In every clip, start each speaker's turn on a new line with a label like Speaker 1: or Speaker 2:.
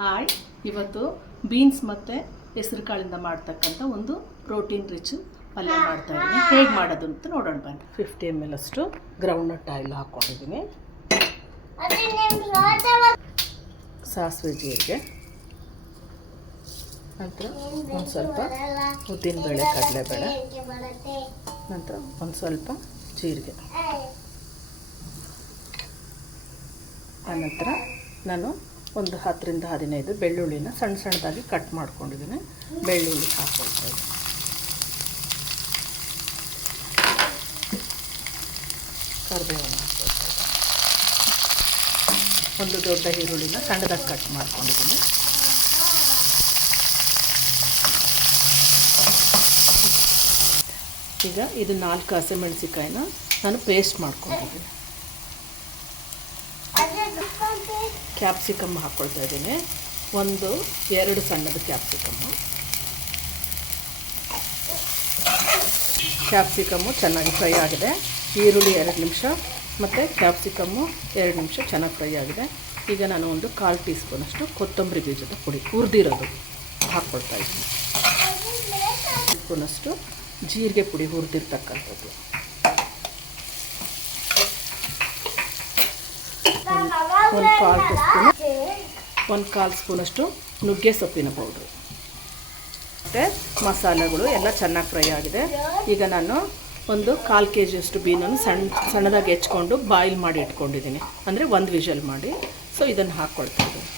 Speaker 1: Hi. ಇವತ್ತು beans ಮತ್ತು ಹೆಸರು ಕಾಳಿಂದ ಮಾಡ್ತಕ್ಕಂಥ ಒಂದು ಪ್ರೋಟೀನ್ ರಿಚ್ ಪಲ್ಯ ಮಾಡ್ತಾ ಇದ್ದೀನಿ. ಹೇಗೆ ಮಾಡೋದು ಅಂತ ನೋಡೋಣ ಬನ್ನಿ. ಫಿಫ್ಟಿ ಎಂ ಎಲ್ ಅಷ್ಟು ಗ್ರೌಂಡ್ನಟ್ ಆಯಿಲ್ ಹಾಕ್ಕೊಂಡಿದ್ದೀನಿ ಸಾಸಿವೆ ಜೀರಿಗೆ. ನಂತರ ಒಂದು ಸ್ವಲ್ಪ ಉದ್ದಿನಬೇಳೆ ಕಡಲೆಬೇಳೆ ನಂತರ ಒಂದು ಸ್ವಲ್ಪ ಜೀರಿಗೆ. ಆನಂತರ ನಾನು ಒಂದು ಹತ್ತರಿಂದ ಹದಿನೈದು ಬೆಳ್ಳುಳ್ಳಿನ ಸಣ್ಣ ಸಣ್ಣದಾಗಿ ಕಟ್ ಮಾಡ್ಕೊಂಡಿದ್ದೀನಿ. ಬೆಳ್ಳುಳ್ಳಿ ಹಾಕ್ಕೊಳ್ತಾ ಇದ್ದೀನಿ ಕರಿಬೇವನ್ನು ಒಂದು ದೊಡ್ಡ ಈರುಳ್ಳಿನ ಸಣ್ಣದಾಗಿ ಕಟ್ ಮಾಡ್ಕೊಂಡಿದ್ದೀನಿ. ಈಗ ಇದು ನಾಲ್ಕು ಹಸಿಮೆಣಸಿಕಾಯಿನ ನಾನು ಪೇಸ್ಟ್ ಮಾಡ್ಕೊಂಡಿದ್ದೀನಿ. ಕ್ಯಾಪ್ಸಿಕಮ್ ಹಾಕ್ಕೊಳ್ತಾ ಇದ್ದೀನಿ. ಒಂದು, ಎರಡು ಸಣ್ಣದ ಕ್ಯಾಪ್ಸಿಕಮ್ಮು. ಕ್ಯಾಪ್ಸಿಕಮ್ಮು ಚೆನ್ನಾಗಿ ಫ್ರೈ ಆಗಿದೆ. ಈರುಳ್ಳಿ ಎರಡು ನಿಮಿಷ, ಮತ್ತು ಕ್ಯಾಪ್ಸಿಕಮ್ಮು ಎರಡು ನಿಮಿಷ ಚೆನ್ನಾಗಿ ಫ್ರೈ ಆಗಿದೆ. ಈಗ ನಾನು ಒಂದು ಕಾಲು ಟೀ ಸ್ಪೂನಷ್ಟು ಕೊತ್ತಂಬರಿ ಬೀಜದ ಪುಡಿ ಹುರಿದಿರೋದು ಹಾಕ್ಕೊಳ್ತಾ ಇದ್ದೀನಿ. ಸ್ಪೂನಷ್ಟು ಜೀರಿಗೆ ಪುಡಿ ಹುರಿದಿರ್ತಕ್ಕಂಥದ್ದು. ಒಂದು ಕಾಲು ಟೀ ಸ್ಪೂನು, ಒಂದು ಕಾಲು ಸ್ಪೂನಷ್ಟು ನುಗ್ಗೆ ಸೊಪ್ಪಿನ ಪೌಡ್ರು. ಮತ್ತು ಮಸಾಲೆಗಳು ಎಲ್ಲ ಚೆನ್ನಾಗಿ ಫ್ರೈ ಆಗಿದೆ. ಈಗ ನಾನು ಒಂದು ಕಾಲು ಕೆ ಜಿಯಷ್ಟು ಬೀನನ್ನು ಸಣ್ಣ ಸಣ್ಣದಾಗಿ ಹೆಚ್ಕೊಂಡು ಬಾಯ್ಲ್ ಮಾಡಿ ಇಟ್ಕೊಂಡಿದ್ದೀನಿ. ಅಂದರೆ ಒಂದು ವಿಷಲ್ ಮಾಡಿ. ಸೊ ಇದನ್ನು ಹಾಕ್ಕೊಳ್ತಾ ಇದ್ದೀನಿ.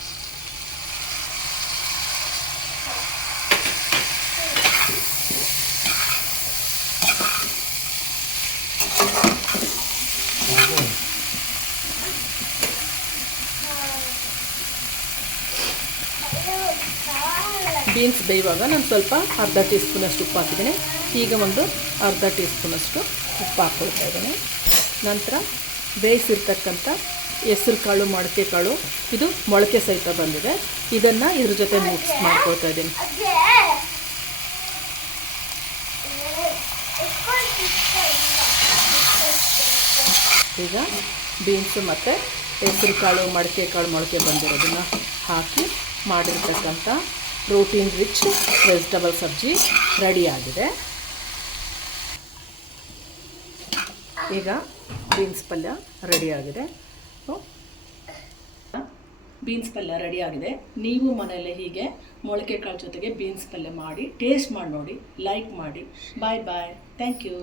Speaker 1: ಬೀನ್ಸ್ ಬೇಯುವಾಗ ನಾನು ಸ್ವಲ್ಪ ಅರ್ಧ ಟೀ ಸ್ಪೂನಷ್ಟು ಉಪ್ಪು ಹಾಕಿದ್ದೀನಿ. ಈಗ ಒಂದು ಅರ್ಧ ಟೀ ಸ್ಪೂನಷ್ಟು ಉಪ್ಪು ಹಾಕ್ಕೊಳ್ತಾ ಇದ್ದೀನಿ. ನಂತರ ಬೇಯಿಸಿರ್ತಕ್ಕಂಥ ಹೆಸ್ರು ಕಾಳು, ಮೊಳಕೆ ಕಾಳು, ಇದು ಮೊಳಕೆ ಸಹಿತ ಬಂದಿದೆ. ಇದನ್ನು ಇದ್ರ ಜೊತೆ ಮಿಕ್ಸ್ ಮಾಡ್ಕೊಳ್ತಾ ಇದ್ದೀನಿ. ಈಗ ಬೀನ್ಸು ಮತ್ತು ಹೆಸರು ಕಾಳು ಮಡಕೆ ಕಾಳು, ಮೊಳಕೆ ಬಂದಿರೋದನ್ನು ಹಾಕಿ ಮಾಡಿರ್ತಕ್ಕಂಥ ಪ್ರೋಟೀನ್ ರಿಚ್ ವೆಜಿಟಬಲ್ ಸಬ್ಜಿ ರೆಡಿಯಾಗಿದೆ. ಈಗ ಬೀನ್ಸ್ ಪಲ್ಯ ರೆಡಿಯಾಗಿದೆ. ಬೀನ್ಸ್ ಪಲ್ಯ ರೆಡಿಯಾಗಿದೆ. ನೀವು ಮನೆಯಲ್ಲೇ ಹೀಗೆ ಮೊಳಕೆ ಕಾಳು ಜೊತೆಗೆ ಬೀನ್ಸ್ ಪಲ್ಯ ಮಾಡಿ, ಟೇಸ್ಟ್ ಮಾಡಿ ನೋಡಿ ಲೈಕ್ ಮಾಡಿ. ಬಾಯ್ ಬಾಯ್ ಥ್ಯಾಂಕ್ ಯು